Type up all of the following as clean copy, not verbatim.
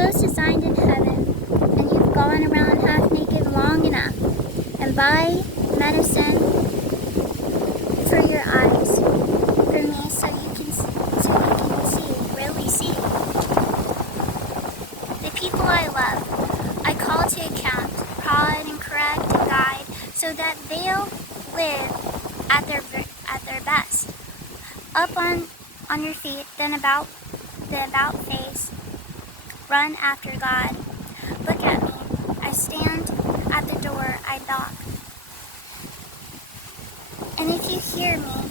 clothes designed in heaven, and you've gone around half naked long enough, and buy medicine for your eyes, for me, so you can see, really see. The people I love, I call to account, prod and correct and guide, so that they'll live at their best. Up on your feet, then about face, run after God. Look at me, I stand at the door, I knock. And if you hear me,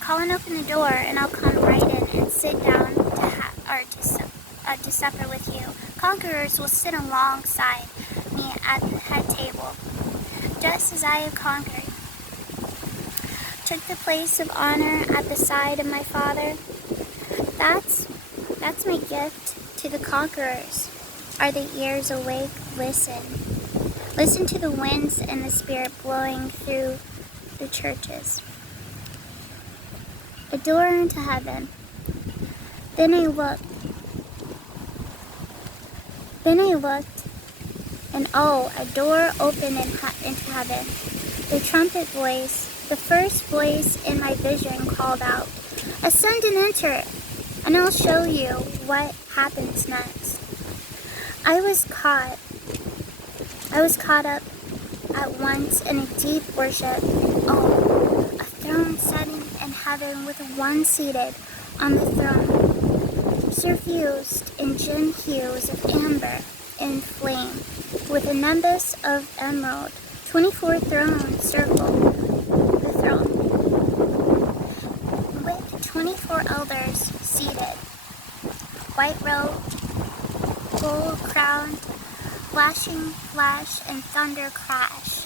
call and open the door, and I'll come right in and sit down to supper with you. Conquerors will sit alongside me at the head table, just as I have conquered. Took the place of honor at the side of my Father. That's my gift to the conquerors. Are the ears awake? Listen. Listen to the winds and the Spirit blowing through the churches. A door into heaven. Then I looked, and oh, a door opened into heaven. The trumpet voice, the first voice in my vision, called out, "Ascend and enter, and I'll show you what happens next." I was caught up at once in a deep worship. Oh, a throne setting in heaven with one seated on the throne, suffused in gem hues of amber and flame, with a nimbus of emerald. 24 thrones circle the throne, with 24 elders seated, white robed, gold crowned, flashing flash and thunder crash.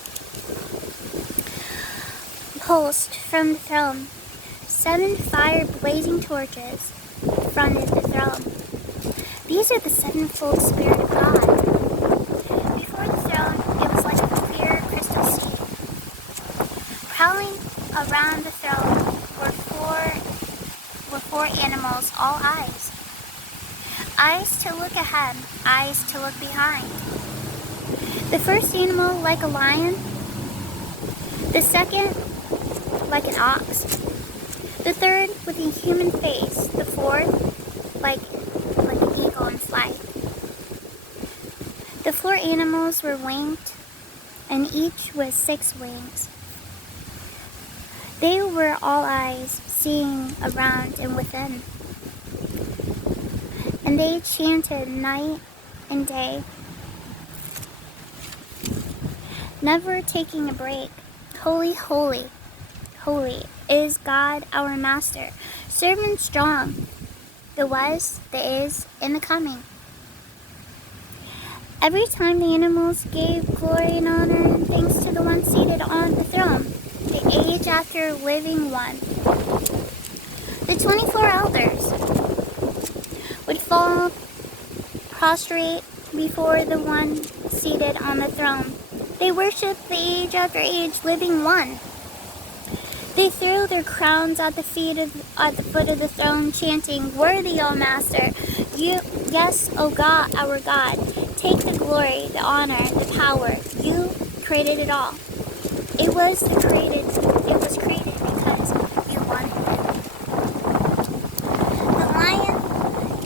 Pulsed from the throne, 7 fire blazing torches fronted the throne. These are the sevenfold Spirit of God. Before the throne, it was like a clear crystal sea. Prowling around the throne were four animals, all eyes. Eyes to look ahead, eyes to look behind. The first animal like a lion, the second like an ox, the third with a human face, the fourth like an eagle in flight. The 4 animals were winged, and each with 6 wings. They were all eyes, seeing around and within. And they chanted night and day, never taking a break. Holy, holy, holy is God our Master, servant strong, the was, the is, and the coming. Every time the animals gave glory and honor and thanks to the one seated on the throne, the age after living one. The 24 elders would fall prostrate before the one seated on the throne. They worshiped the age after age living one. They threw their crowns at the foot of the throne, chanting, "Worthy, O Master, you, yes, O God, our God, take the glory, the honor, the power. You created it all. It was created because you wanted it." The lion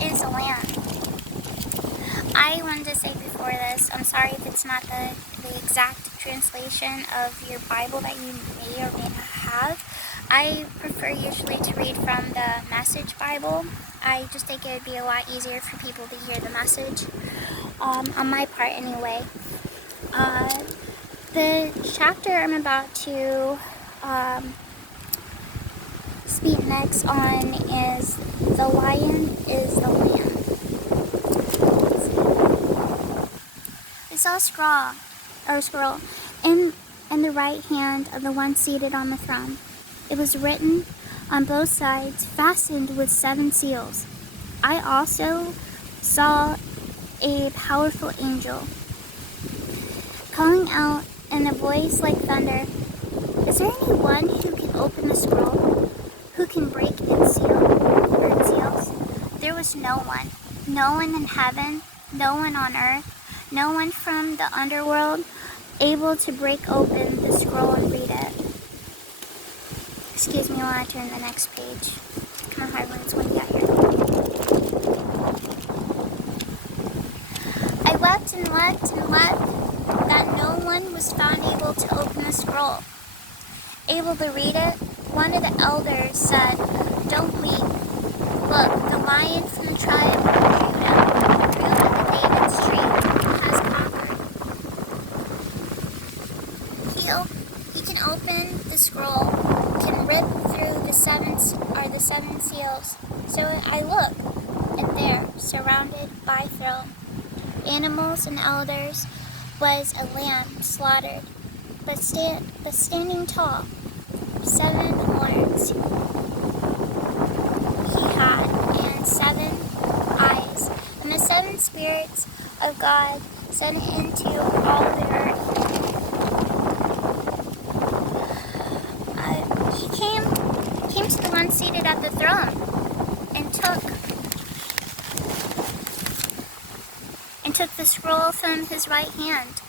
is a lamb. I wanted to say before this, I'm sorry if it's not the exact translation of your Bible that you may or may not have. I prefer usually to read from the Message Bible. I just think it would be a lot easier for people to hear the message, on my part anyway. The chapter I'm about to speak next on is "The Lion is the Lamb." I saw a scroll in the right hand of the one seated on the throne. It was written on both sides, fastened with 7 seals. I also saw a powerful angel calling out in a voice like thunder, "Is there anyone who can open the scroll? Who can break its seals?" There was no one in heaven no one on earth, no one from the underworld able to break open the scroll and read it. Excuse me while I turn the next page. Kind of hard when it's windy out here. I wept and wept and wept that no one was found able to open the scroll. Able to read it, one of the elders said, "Don't weep. Look, the lion from the tribe of Judah, root of the David's tree, has conquered. He can open the scroll, can rip through the seven seals." So I looked, and there, surrounded by throne, animals and elders, was a lamb slaughtered, but standing tall. 7 horns he had, and 7 eyes, and the 7 spirits of God sent into all the earth. He came to the one seated at the throne, and took the scroll from his right hand.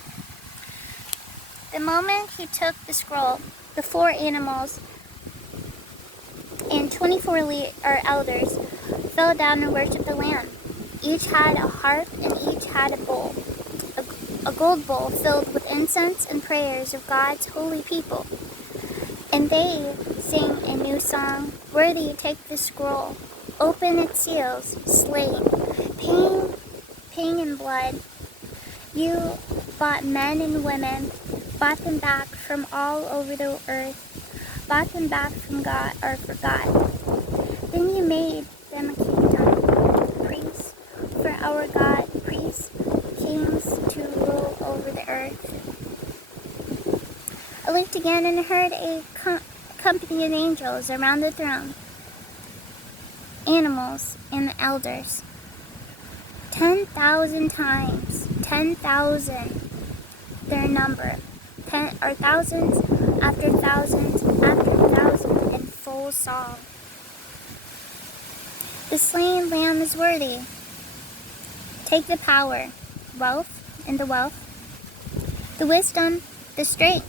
The moment he took the scroll, the 4 animals and 24 elders fell down and worshipped the Lamb. Each had a harp and each had a bowl, a gold bowl filled with incense and prayers of God's holy people. And they sang a new song, "Worthy, take the scroll, open its seals, slain, paying in blood. You bought men and women, bought them back from all over the earth, bought them back from God, or for God. Then you made them a kingdom, priests for our God, priests, kings to rule over the earth." I looked again and heard a company of angels around the throne, animals and the elders. 10,000 times, 10,000 their number, thousands after thousands after thousands in full song. The slain lamb is worthy. Take the power, wealth, and the wealth, the wisdom, the strength.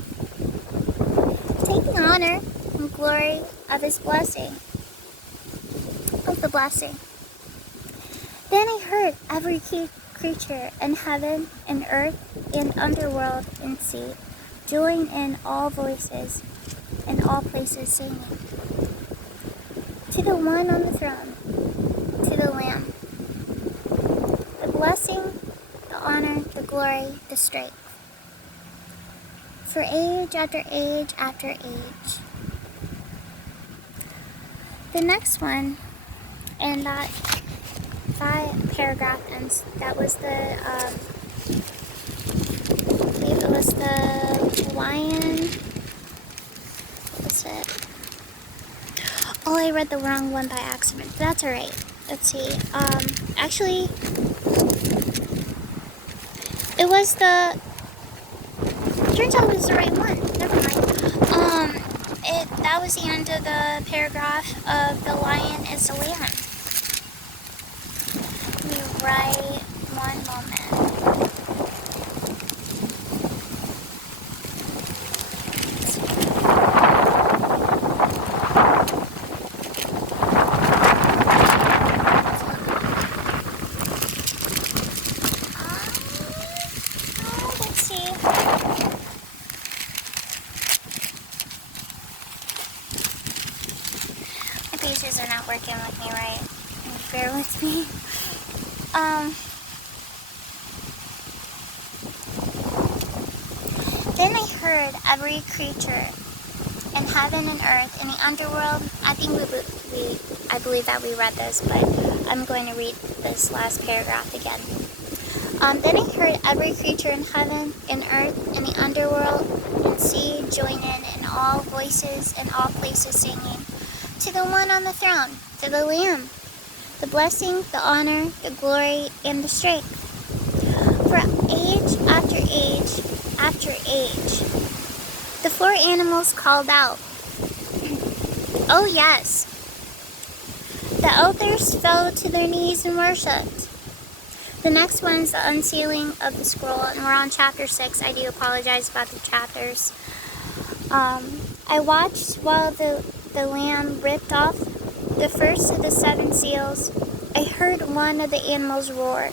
Take the honor and glory of his blessing, of the blessing. Then I heard every creature in heaven and earth and underworld and sea join in all voices and all places singing, to the one on the throne, to the Lamb, the blessing, the honor, the glory, the strength, for age after age after age. The next one, and that paragraph ends. That was I believe it was the lion. What was it? Oh, I read the wrong one by accident. But that's alright. Let's see. Actually, it was turns out it was the right one. Never mind. That was the end of the paragraph of the lion is the lamb. Right, one moment. Let's see. My pages are not working with me right. Bear with me. Then I heard every creature in heaven and earth, in the underworld. I believe that we read this, but I'm going to read this last paragraph again. Then I heard every creature in heaven, in earth, in the underworld, and sea join in all voices and all places singing, to the one on the throne, to the Lamb, the blessing, the honor, the glory, and the strength. For age after age after age, the 4 animals called out, "Oh yes." The elders fell to their knees and worshipped. The next one is the unsealing of the scroll, and we're on chapter 6. I do apologize about the chapters. I watched while the Lamb ripped off the first of the 7 seals. I heard one of the animals roar.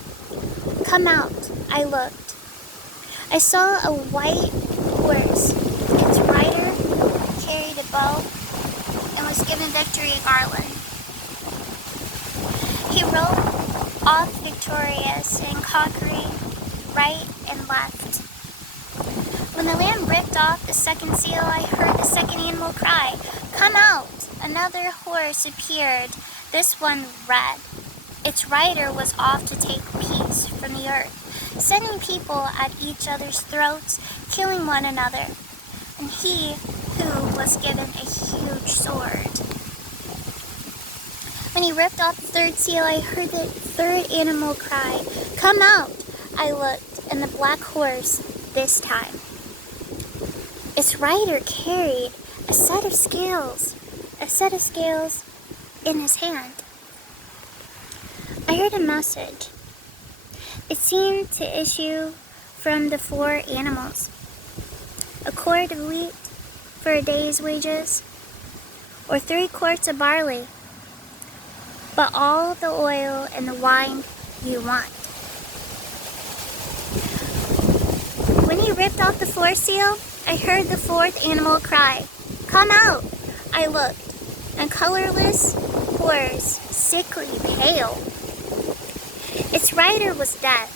"Come out!" I looked. I saw a white horse. Its rider carried a bow and was given victory garland. He rode off victorious and conquering right and left. When the Lamb ripped off the 2nd seal, I heard the 2nd animal cry, "Come out!" Another horse appeared, this one red. Its rider was off to take peace from the earth, sending people at each other's throats, killing one another. And he who was given a huge sword. When he ripped off the 3rd seal, I heard the 3rd animal cry, "Come out!" I looked, and the black horse, this time. Its rider carried a set of scales in his hand. I heard a message. It seemed to issue from the 4 animals. A quart of wheat for a day's wages, or 3 quarts of barley, but all the oil and the wine you want. When he ripped off the 4th seal, I heard the 4th animal cry, "Come out!" I looked, and colorless horse, sickly pale. Its rider was death,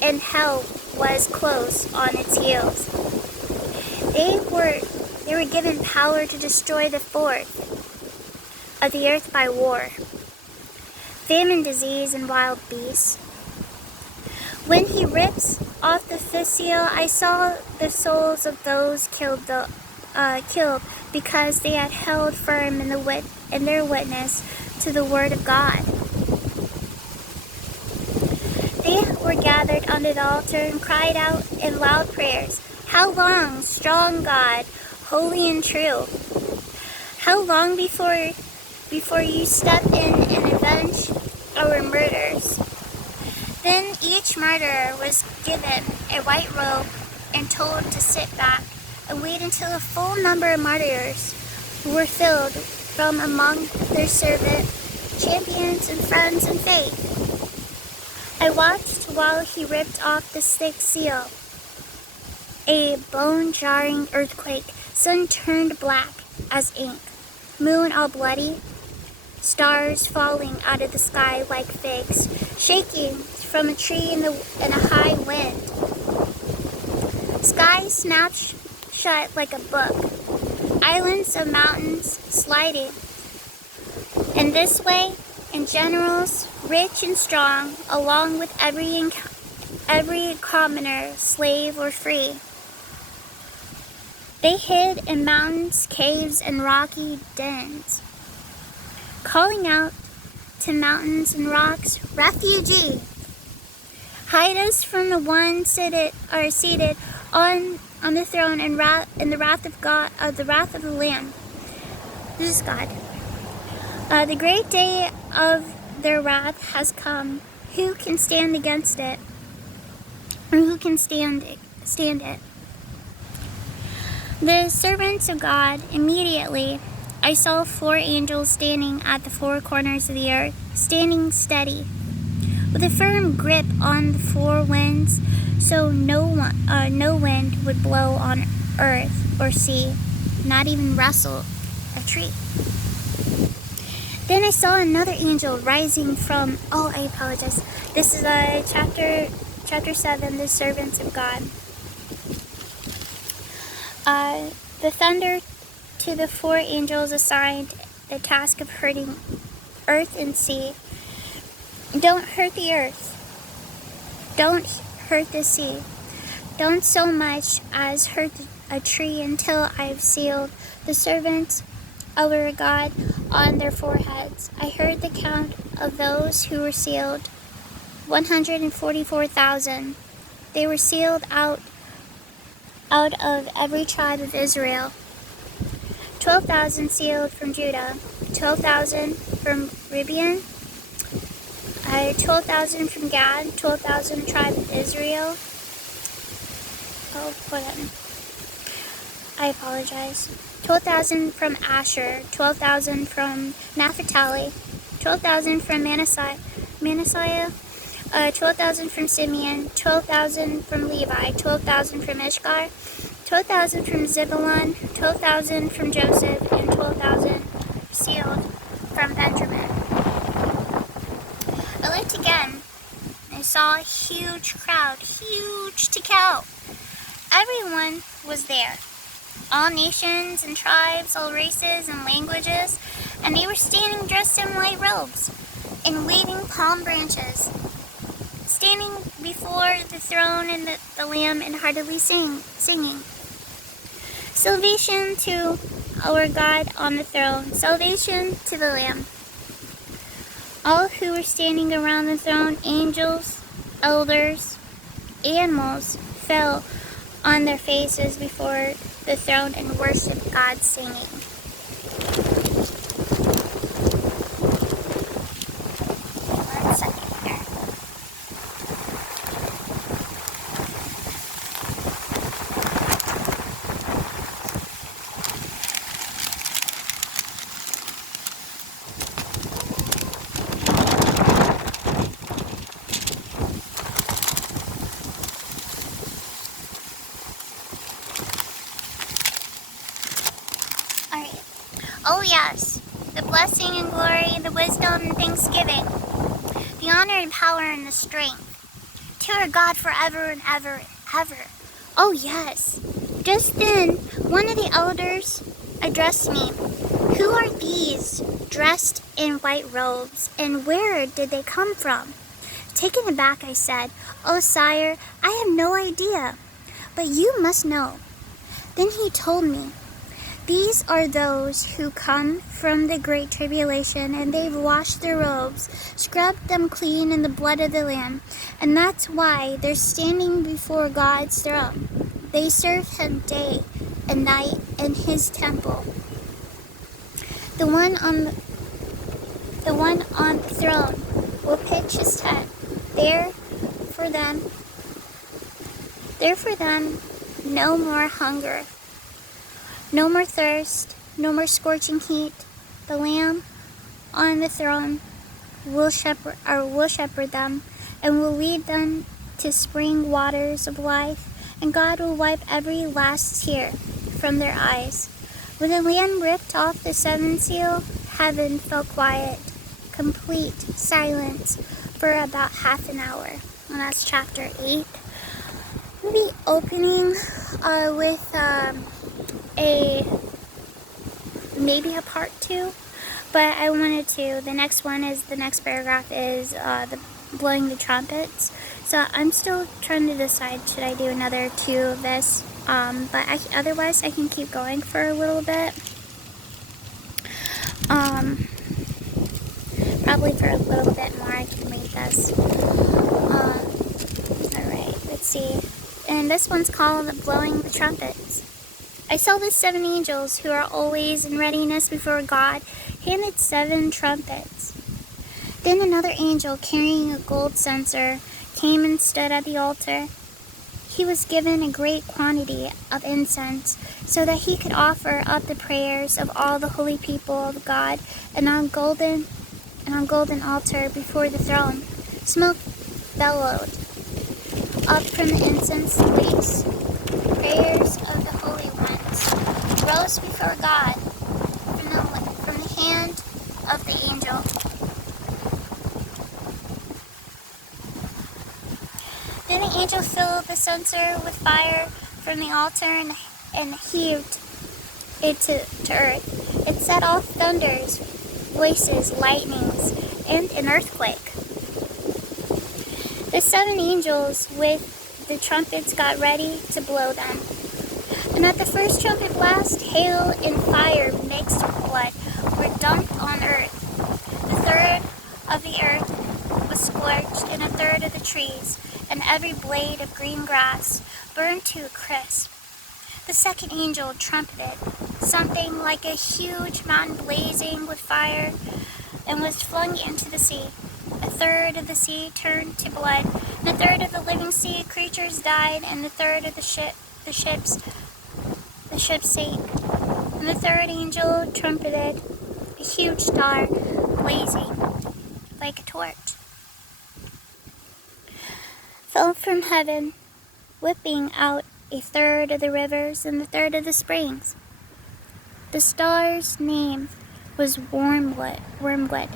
and hell was close on its heels. They were given power to destroy the 4th of the earth by war, famine, disease, and wild beasts. When he rips off the 5th seal, I saw the souls of those killed because they had held firm in their witness to the word of God. They were gathered under the altar and cried out in loud prayers, "How long, strong God, holy and true? How long before you step in and avenge our murders?" Then each murderer was given a white robe and told to sit back and wait until the full number of martyrs were filled from among their servant, champions, and friends in faith. I watched while he ripped off the 6th seal. A bone-jarring earthquake. Sun turned black as ink. Moon all bloody. Stars falling out of the sky like figs, shaking from a tree in a high wind. Sky snapped shut like a book. Islands of mountains sliding. And this way, and generals, rich and strong, along with every commoner, slave or free. They hid in mountains, caves, and rocky dens, calling out to mountains and rocks, "Refugee! Hide us from the one seated on the throne and the wrath of God, the wrath of the Lamb." This is God. The great day of their wrath has come. Who can stand against it? Or who can stand it? The servants of God, immediately I saw 4 angels standing at the 4 corners of the earth, standing steady, with a firm grip on the 4 winds, so no wind would blow on earth or sea, not even rustle a tree. Then I saw another angel rising from, I apologize. This is chapter 7, the servants of God. The thunder to the 4 angels assigned the task of hurting earth and sea. Don't hurt the earth. Don't hurt the sea. Don't so much as hurt a tree until I've sealed the servants of our God on their foreheads. I heard the count of those who were sealed, 144,000. They were sealed out of every tribe of Israel. 12,000 sealed from Judah, 12,000 from Reuben, 12,000 from Gad, 12,000 tribe of Israel. Oh, hold on. I apologize. 12,000 from Asher, 12,000 from Naphtali, 12,000 from Manasseh, 12,000 from Simeon, 12,000 from Levi, 12,000 from Ishkar, 12,000 from Zebulun, 12,000 from Joseph, and 12,000 sealed from Benjamin. I looked again, and I saw a huge crowd, huge to count. Everyone was there. All nations and tribes, all races and languages, and they were standing dressed in white robes and waving palm branches, standing before the throne and the Lamb and heartily singing. Salvation to our God on the throne, salvation to the Lamb. All who were standing around the throne, angels, elders, animals, fell on their faces before the throne and worshiped God, singing. One second here. Alright. Oh yes, the blessing and glory, the wisdom and thanksgiving, the honor and power and the strength, to our God forever and ever and ever. Oh yes. Just then, one of the elders addressed me. Who are these dressed in white robes, and where did they come from? Taken aback, I said, "Oh, sire, I have no idea, but you must know." Then he told me, "These are those who come from the great tribulation, and they've washed their robes, scrubbed them clean in the blood of the Lamb, and that's why they're standing before God's throne. They serve him day and night in his temple. The one on the throne will pitch his tent there for them. No more hunger, no more thirst, no more scorching heat. The Lamb on the throne will shepherd them and will lead them to spring waters of life, and God will wipe every last tear from their eyes." When the Lamb ripped off the seventh seal, heaven fell quiet, complete silence for about half an hour. And that's chapter 8. We'll be opening with maybe a part 2, but I wanted to. The next paragraph is the blowing the trumpets. So I'm still trying to decide, should I do another 2 of this? But otherwise I can keep going for a little bit. Probably for a little bit more I can read this. Alright, let's see. And this one's called Blowing the Trumpets. I saw the 7 angels who are always in readiness before God, handed 7 trumpets. Then another angel carrying a gold censer came and stood at the altar. He was given a great quantity of incense, so that he could offer up the prayers of all the holy people of God, and on golden altar before the throne. Smoke bellowed up from the incense place. Prayers of the holy ones rose before God from the hand of the angel. Then the angel filled the censer with fire from the altar and heaved it to earth. It set off thunders, voices, lightnings, and an earthquake. The 7 angels with the trumpets got ready to blow them. And at the first trumpet blast, hail and fire mixed with blood were dumped on earth. A third of the earth was scorched, and a third of the trees, and every blade of green grass burned to a crisp. The second angel trumpeted, something like a huge mountain blazing with fire, and was flung into the sea. A third of the sea turned to blood, and a third of the living sea creatures died, and a third of the ships sank. And the third angel trumpeted, a huge star blazing like a torch fell from heaven, whipping out a third of the rivers and a third of the springs. The star's name was Wormwood.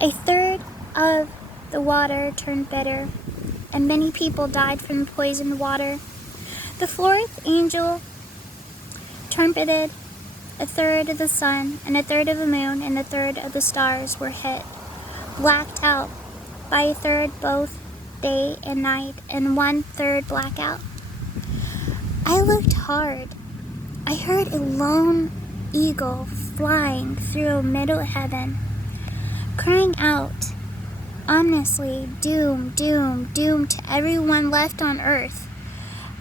A third of the water turned bitter, and many people died from the poisoned water. The fourth angel trumpeted. A third of the sun, and a third of the moon, and a third of the stars were hit, blacked out by a third both day and night, and 1/3 blackout. I looked hard. I heard a lone eagle flying through middle heaven, crying out ominously, doom, doom, doom to everyone left on earth.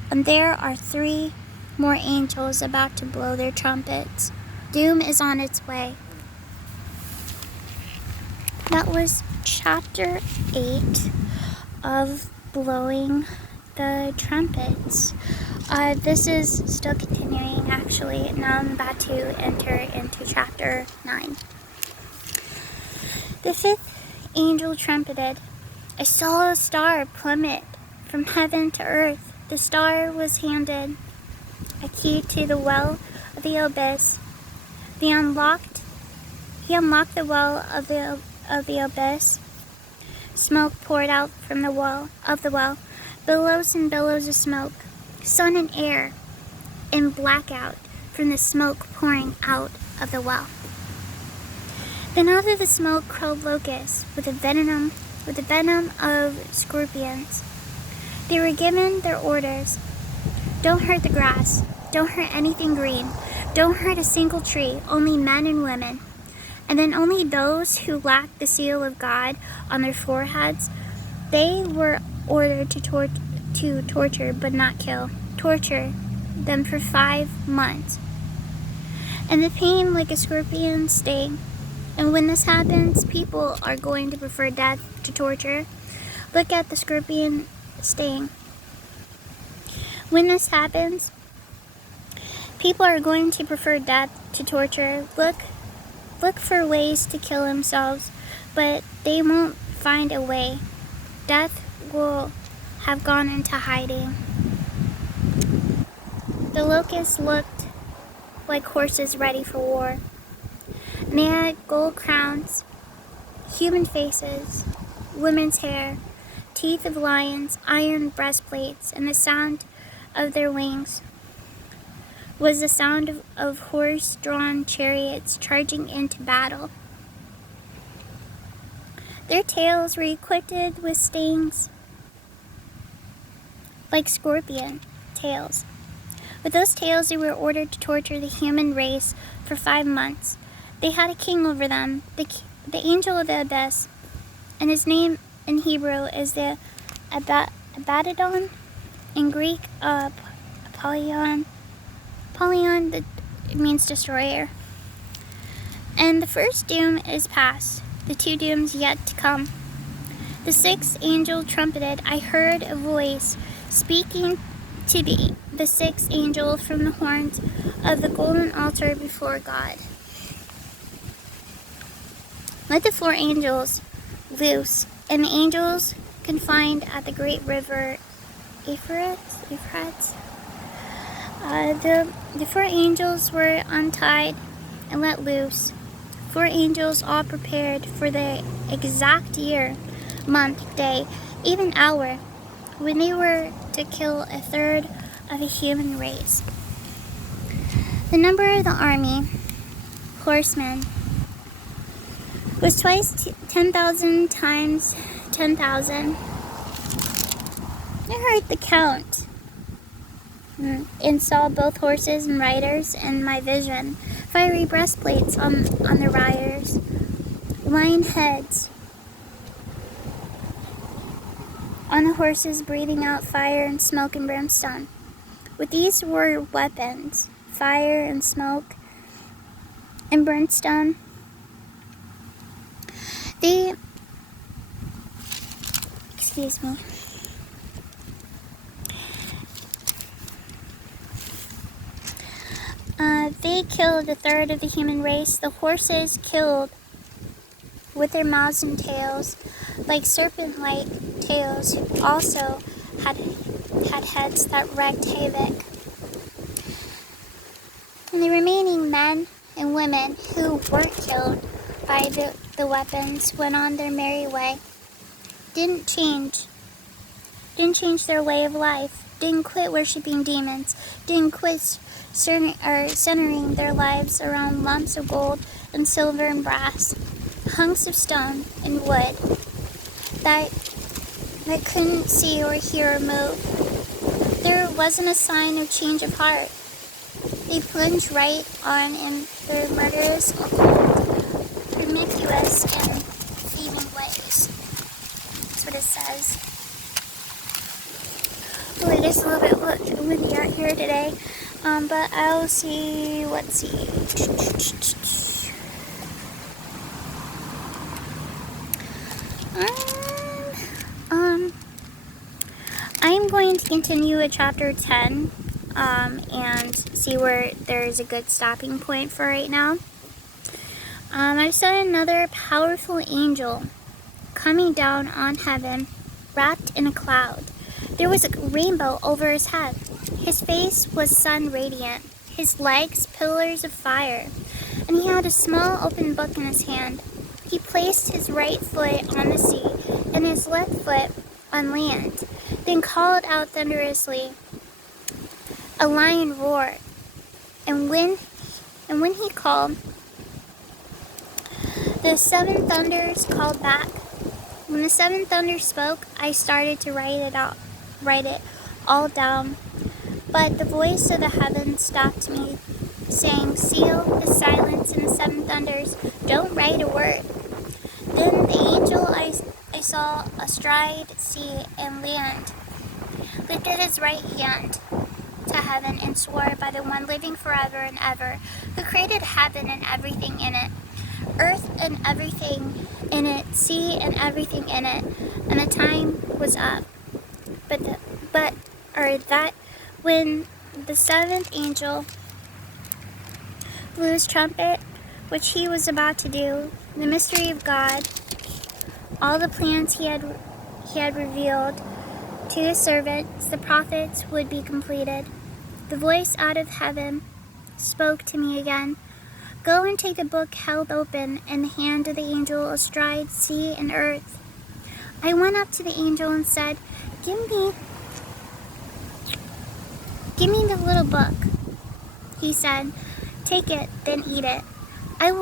And there are 3 more angels about to blow their trumpets. Doom is on its way. That was chapter 8 of Blowing the Trumpets. This is still continuing, actually. Now I'm about to enter into chapter 9. The 5th angel trumpeted. I saw a star plummet from heaven to earth. The star was handed a key to the well of the abyss. He unlocked the well of the abyss. Smoke poured out from the well, billows and billows of smoke, sun and air in blackout from the smoke pouring out of the well. Then out of the smoke crawled locusts with the venom of scorpions. They were given their orders. Don't hurt the grass. Don't hurt anything green. Don't hurt a single tree, only men and women. And then only those who lacked the seal of God on their foreheads, they were ordered to torture but not kill. Torture them for 5 months. And the pain like a scorpion sting. And when this happens, people are going to prefer death to torture. Look at the scorpion sting. When this happens, people are going to prefer death to torture. Look for ways to kill themselves, but they won't find a way. Death will have gone into hiding. The locusts looked like horses ready for war. And they had gold crowns, human faces, women's hair, teeth of lions, iron breastplates, and the sound of their wings was the sound of horse-drawn chariots charging into battle. Their tails were equipped with stings like scorpion tails. With those tails, they were ordered to torture the human race for 5 months. They had a king over them, the angel of the abyss, and his name in Hebrew is the Abaddon, in Greek, Apollyon. Apollyon, it means destroyer. And the first doom is past, the 2 dooms yet to come. The 6th angel trumpeted. I heard a voice speaking to the 6th angel from the horns of the golden altar before God. Let the 4 angels loose, and the angels confined at the great river Euphrates. The 4 angels were untied and let loose. 4 angels all prepared for the exact year, month, day, even hour, when they were to kill a third of the human race. The number of the army, horsemen, was twice 10,000 times 10,000. I heard the count and saw both horses and riders in my vision, fiery breastplates on the riders, lion heads on the horses, breathing out fire and smoke and brimstone. With these were weapons, fire and smoke and brimstone. They Excuse me. They killed a third of the human race. The horses killed with their mouths and tails, like serpent-like tails, also had heads that wreaked havoc. And the remaining men and women who weren't killed by the weapons went on their merry way. Didn't change their way of life. Didn't quit worshiping demons. Didn't quit centering their lives around lumps of gold and silver and brass, hunks of stone and wood that couldn't see or hear or move. There wasn't a sign of change of heart. They plunged right on in their murderous, occult, promiscuous, and thieving ways. That's what it says. Oh, it is a little bit windy out here today. But I'll see, let's see. I'm going to continue at chapter 10, and see where there's a good stopping point for right now. I saw another powerful angel coming down on heaven, wrapped in a cloud. There was a rainbow over his head. His face was sun radiant, his legs pillars of fire, and he had a small open book in his hand. He placed his right foot on the sea and his left foot on land, then called out thunderously. A lion roared, and when he called, the seven thunders called back. When the seven thunders spoke, I started to write it all down. But the voice of the heavens stopped me, saying, "Seal the silence in the seven thunders. Don't write a word." Then the angel I saw astride sea and land lifted his right hand to heaven and swore by the one living forever and ever, who created heaven and everything in it, earth and everything in it, sea and everything in it, and the time was up. That when the seventh angel blew his trumpet, which he was about to do, the mystery of God, all the plans he had revealed to his servants, the prophets, would be completed. The voice out of heaven spoke to me again. Go and take the book held open in the hand of the angel astride sea and earth. I went up to the angel and said, Give me the little book. He said, Take it, then eat it. It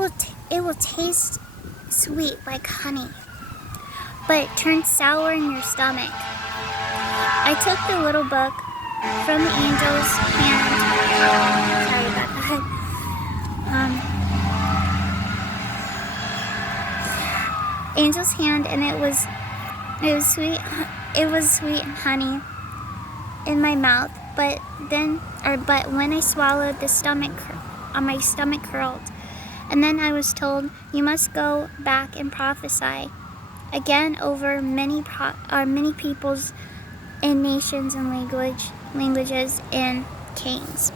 will taste sweet like honey, but it turns sour in your stomach. I took the little book from the angel's hand. Sorry about that. Angel's hand, and it was sweet. It was sweet honey in my mouth. But when I swallowed, my stomach curled. And then I was told, you must go back and prophesy again over many peoples and nations and languages and kings.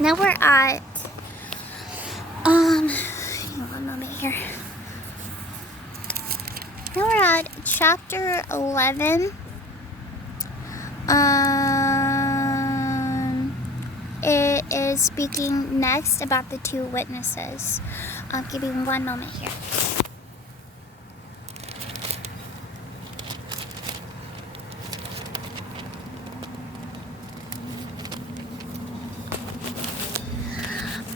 Now we're at hang on one moment here. Now we're at chapter 11. It is speaking next about the two witnesses. I'll give you one moment here.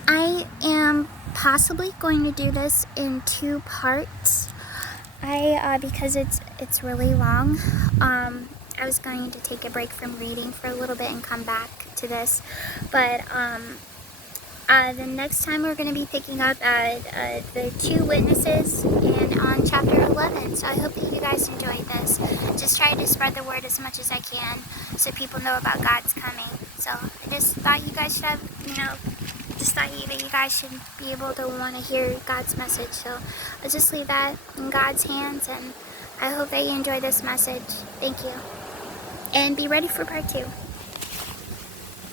I am possibly going to do this in 2 parts. Because it's really long. I was going to take a break from reading for a little bit and come back to this, but the next time we're going to be picking up the two witnesses and on chapter 11. So I hope that you guys enjoyed this. Just try to spread the word as much as I can so people know about God's coming. So I just thought you guys should have, that you guys should be able to want to hear God's message. So I'll just leave that in God's hands, and I hope that you enjoyed this message. Thank you. And be ready for part 2.